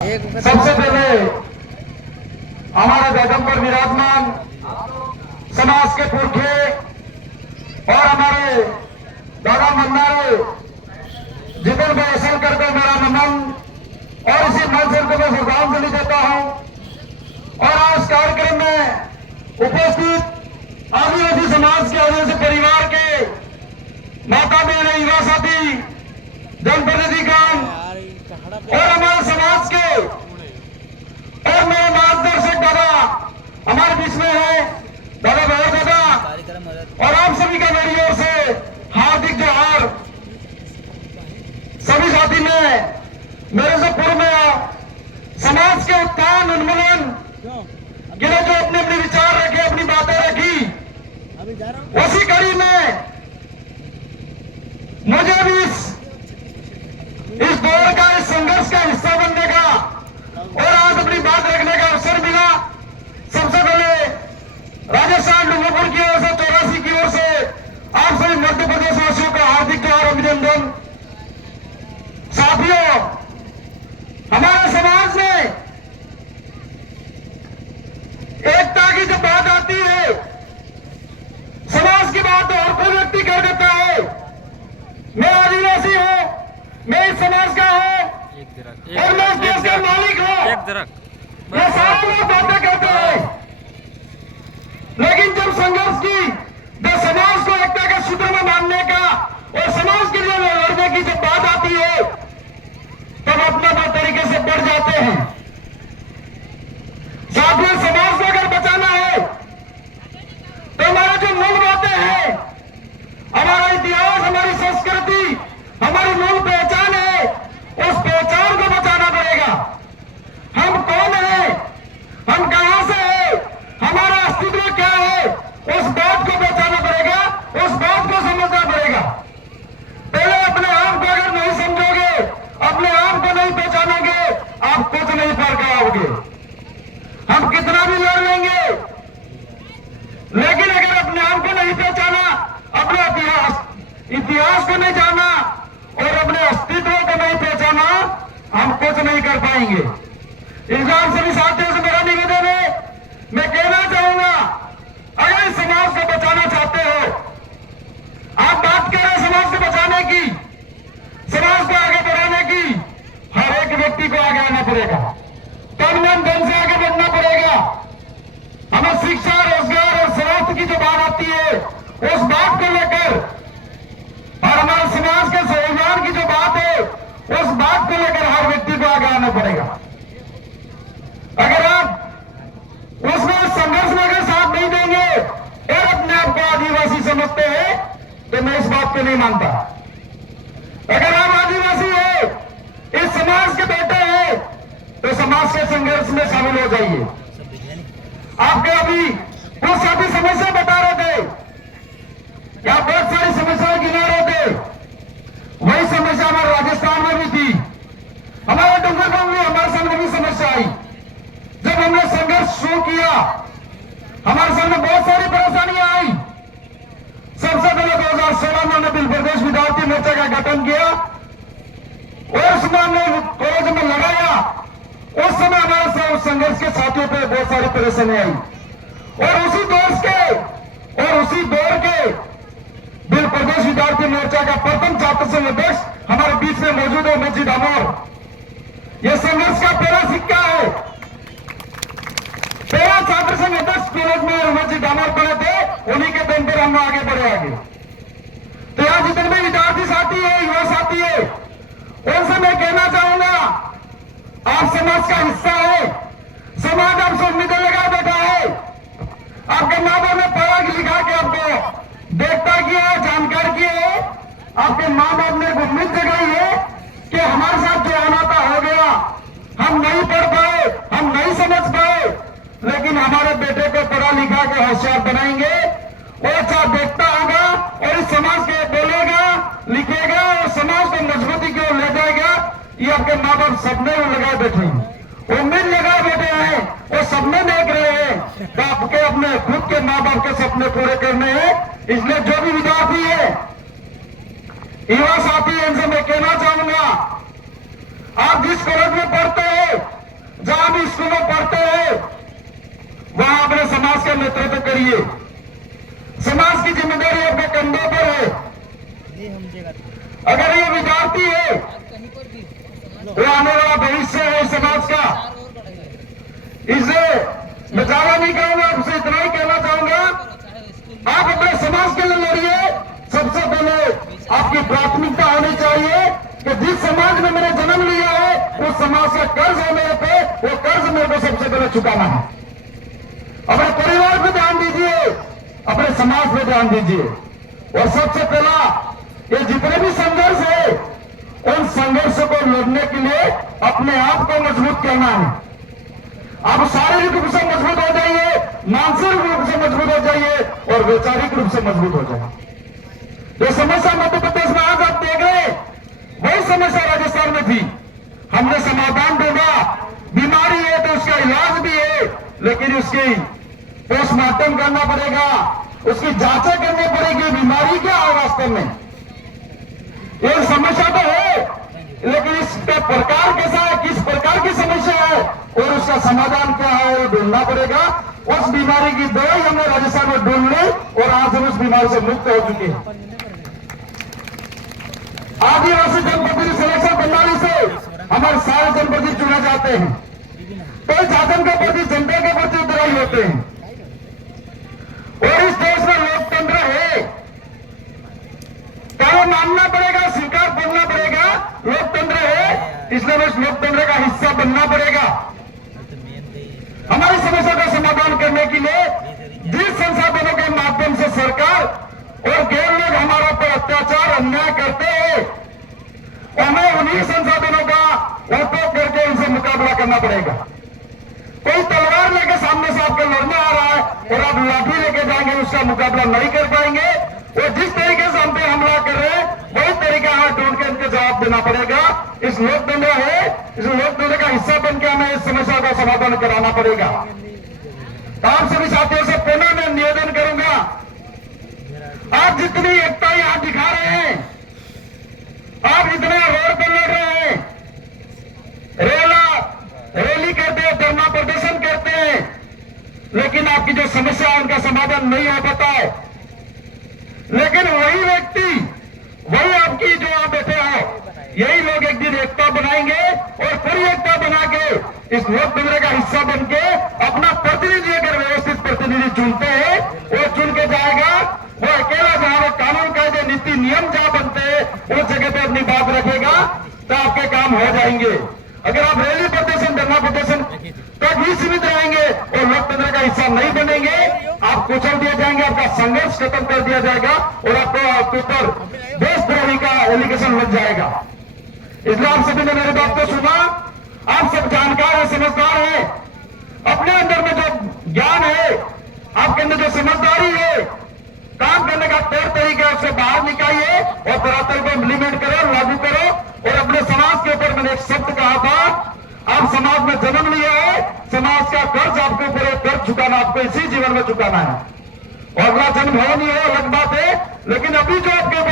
सबसे पहले हमारे बेगम पर विराजमान समाज के पुरखे और हमारे दादा मन्नारे जितने को असल करके मेरा नमन और इसी मंच को मैं श्रद्धांजलि देता हूं। और आज कार्यक्रम में उपस्थित आदिवासी समाज के आदिवासी परिवार के माता बहन, युवा साथी, जनप्रतिनिधिगण और हमारे समाज के और मेरे मार्गदर्शक दादा हमारे बीच में है, दादा बहुत दादा, और आप सभी का मेरी ओर से हार्दिक जोहार। सभी साथी ने मेरे से पूर्व में समाज के उत्थान उन्मूलन के लिए जो अपने अपने विचार रखे, अपनी बातें रखी, उसी कड़ी में मुझे भी इस दौर का, इस संघर्ष का हिस्सा बनने का और आज अपनी बात रखने का अवसर मिला। सबसे पहले राजस्थान डूंगरपुर की ओर से, 84 की ओर से आप सभी मध्य प्रदेश वासियों का हार्दिक जोहार, अभिनंदन। साथियों, हमारे समाज में एकता की जब बात आती है, समाज की बात और कोई व्यक्ति कर देता है। मैं आदिवासी हूं, मैं इस समाज का हूं और मैं इस देश का मालिक हूं, ये सारे लोग बातें करते हैं। लेकिन जब संघर्ष की, जब समाज को एकता के सूत्र में मानने का और समाज के लिए लड़ने की जब बात आती है, तब अपना तरीके से बढ़ जाते हैं। साथियों, समाज को अगर बचाना है तो हमारा जो मूल बातें हैं, हमारा इतिहास, हमारी संस्कृति, हमारी मूल पहचान है, उस पहचान को बचाना पड़ेगा। हम कौन है, हम कहां से है, हमारा अस्तित्व क्या है, उस बात को बचाना पड़ेगा, उस बात को समझना पड़ेगा। पहले अपने आप को अगर नहीं समझोगे, अपने आप को नहीं पहचानोगे, आप कुछ नहीं पार कराओगे। हम कितना भी लड़ लेंगे, लेकिन अगर अपने आप को नहीं पहचाना, अपने इतिहास को नहीं जाना और अपने अस्तित्व को नहीं पहचाना, हम कुछ नहीं कर पाएंगे। इस बार सभी साथियों से मेरा निवेदन है, मैं कहना चाहूंगा, अगर इस समाज को बचाना चाहते हो, आप बात कर रहे हैं समाज को बचाने की, समाज को आगे बढ़ाने की, हर एक व्यक्ति को आगे आना पड़ेगा, तन मन धन से आगे बढ़ना पड़ेगा। हमें शिक्षा, रोजगार और स्वास्थ्य की जो बात आती है, उस बात को लेकर, और हमारे समाज के स्वाभिमान की जो बात है, उस बात को लेकर हर व्यक्ति को आगे आना पड़ेगा। अगर आप उसमें संघर्ष में अगर साथ नहीं देंगे और अपने आप को आदिवासी समझते हैं, तो मैं इस बात को नहीं मानता। अगर आप आदिवासी हो, इस समाज के बेटे हैं, तो समाज के संघर्ष में शामिल हो जाइए। आपके अभी कुछ साथी समस्या बता रहे थे, या बहुत सारी समस्याएं गिना रहे थे, वही समस्या हमारे राजस्थान में भी थी, हमारे डूंगरपुर में हमारे सामने भी समस्या आई। जब हमने संघर्ष शुरू किया, हमारे सामने बहुत सारी परेशानियां आई। सबसे पहले 2016 में हमने बिल प्रदेश विद्यार्थी मोर्चा का गठन किया और उसमें हमने कॉलेज में लगाया। उस समय हमारे संघर्ष के साथियों पर बहुत सारी परेशानी आई और उसी दौर के बिल प्रदेश विद्यार्थी मोर्चा का प्रथम छात्र संघ अध्यक्ष हमारे बीच में मौजूद है, उमेश जी डामोर। यह संघर्ष का पहला सिक्का है। पहला छात्र संघ अध्यक्ष कॉलेज में उमेश जी डामोर पढ़े थे, उन्हीं के दम पर हम आगे बढ़े आगे। तो यहाँ जितने भी विद्यार्थी साथी है, युवा साथी है, उनसे मैं कहना चाहूंगा, आप समाज का हिस्सा है, समाज आपसे उम्मीदें लगा बैठा है। आपके माँ बाप ने पढ़ा लिखा के आपको देखता किया है, जानकार किया है, आपके माँ बाप ने उम्मीद जगाई है कि हमारे साथ जो होना था हो गया, हम नहीं पढ़ पाए, हम नहीं समझ पाए, लेकिन हमारे बेटे को पढ़ा लिखा के होशियार बनाएंगे, वो अच्छा देखता होगा और इस समाज के बोलेगा, लिखेगा और समाज को मजबूती की ओर ले जाएगा। ये आपके माँ बाप सपने लगाए बैठे हैं, उम्मीद लगाए बैठे हैं, वो सपने देख रहे हैं, तो आपके अपने खुद के माँ बाप के सपने पूरे करने हैं। इसलिए जो भी विद्यार्थी है, युवा साथी, इनसे मैं कहना चाहूंगा, आप जिस कॉलेज में पढ़ते हैं चाहिए। समाज की जिम्मेदारी आपके कंधों पर है। अगर ये विद्यार्थी है वो आने वाला भविष्य है समाज का। इसलिए मैं ज्यादा नहीं कहूंगा, आपसे इतना ही कहना चाहूंगा, आप अपने समाज के लिए लड़िए। सबसे पहले आपकी प्राथमिकता होनी चाहिए कि जिस समाज में मैंने जन्म लिया है उस समाज का कर्ज है मेरे पे, वो कर्ज मेरे को सबसे पहले चुकाना है। अपने परिवार पे ध्यान दीजिए, अपने समाज पे ध्यान दीजिए, और सबसे पहला ये जितने भी संघर्ष है उन संघर्षों को लड़ने के लिए अपने आप को मजबूत करना है। आप शारीरिक रूप से मजबूत हो जाइए, मानसिक रूप से मजबूत हो जाइए और वैचारिक रूप से मजबूत हो जाइए। जो समस्या मध्य प्रदेश में आज आप देख रहे वही समस्या राजस्थान में थी। हमने समाधान ढूंढा, बीमारी है तो उसका इलाज भी है, लेकिन उसकी पोस्टमार्टम करना पड़ेगा, उसकी जांचें करनी पड़ेगी, बीमारी क्या है वास्तव में। ये समस्या तो है, लेकिन इसका प्रकार कैसा है, किस प्रकार की समस्या है और उसका समाधान क्या है वो ढूंढना पड़ेगा। उस बीमारी की दवाई हमने राजस्थान में ढूंढ ली और आज हम उस बीमारी से मुक्त हो चुके हैं। आदिवासी जनप्रतिनिधि सिलेक्शन प्रणाली से हमारे सारे जनप्रतिनिधि चुने जाते हैं, तो शासन के प्रति, जनता के प्रति उत्तरदायी होते हैं। और इस देश में लोकतंत्र है, क्या मानना पड़ेगा, स्वीकार करना पड़ेगा। लोकतंत्र है, इसलिए उस लोकतंत्र का हिस्सा बनना पड़ेगा। हमारी समस्या का समाधान करने के लिए जिस संसाधनों के माध्यम से सरकार और गैर लोग हमारे ऊपर अत्याचार अन्याय करते हैं, हमें उन्हीं संसाधनों का उपयोग करके उनसे मुकाबला करना पड़ेगा। कोई तलवार लेके सामने से आपको लड़ने आ रहा है और आप लाठी लेके जाएंगे, उसका मुकाबला नहीं कर पाएंगे। और जिस तरीके से हम पे हमला कर रहे हैं वही तरीका हाथ ढूंढ के इनके जवाब देना पड़ेगा। इस लोकतंत्र है, इस लोकतंत्र का हिस्सा बनकर हमें इस समस्या का समाधान कराना पड़ेगा। आप सभी साथियों से पुनः मैं निवेदन करूंगा, आप जितनी एकता यहां दिखा रहे हैं, आप जितने रोड पर लड़ रहे हैं, रैली करते हैं, धरना प्रदर्शन करते हैं, लेकिन आपकी जो समस्या है उनका समाधान नहीं हो पाता है। लेकिन वही व्यक्ति, वही आपकी जो आप बैठे हो, यही लोग एक दिन एकता बनाएंगे और पूरी एकता बना के इस लोकतंत्र का हिस्सा बन के अपना प्रतिनिधि, अगर व्यवस्थित प्रतिनिधि चुनते हैं, वो चुन के जाएगा। वो अकेला जहां वो कानून कायदे नीति नियम जहां बनते हैं उस जगह पे अपनी बात रखेगा तो आपके काम हो जाएंगे। अगर आप रैली प्रदर्शन, धरना प्रदर्शन तक ही सीमित रहेंगे और लोकतंत्र का हिस्सा नहीं बनेंगे, आप कुचल दिए जाएंगे, आपका संघर्ष खत्म कर दिया जाएगा और आपके ऊपर देशद्रोही का एलिगेशन लग जाएगा। इसलिए आप सभी ने मेरी बात को सुना, आप सब जानकार है, समझदार है, अपने अंदर में जो ज्ञान है, आपके अंदर जो समझदारी है, काम करने का तौर तरीका है, उससे बाहर निकालिए और धरातल को इम्प्लीमेंट करो, लागू करो। और अपने समाज के ऊपर मैंने एक शब्द कहा था, आप समाज में जन्म लिया है, समाज का कर्ज आपके ऊपर एक कर्ज चुकाना, आपको इसी जीवन में चुकाना है। और अगला जन्म हो नहीं हो अलग बात है, लेकिन अभी जो आपके ऊपर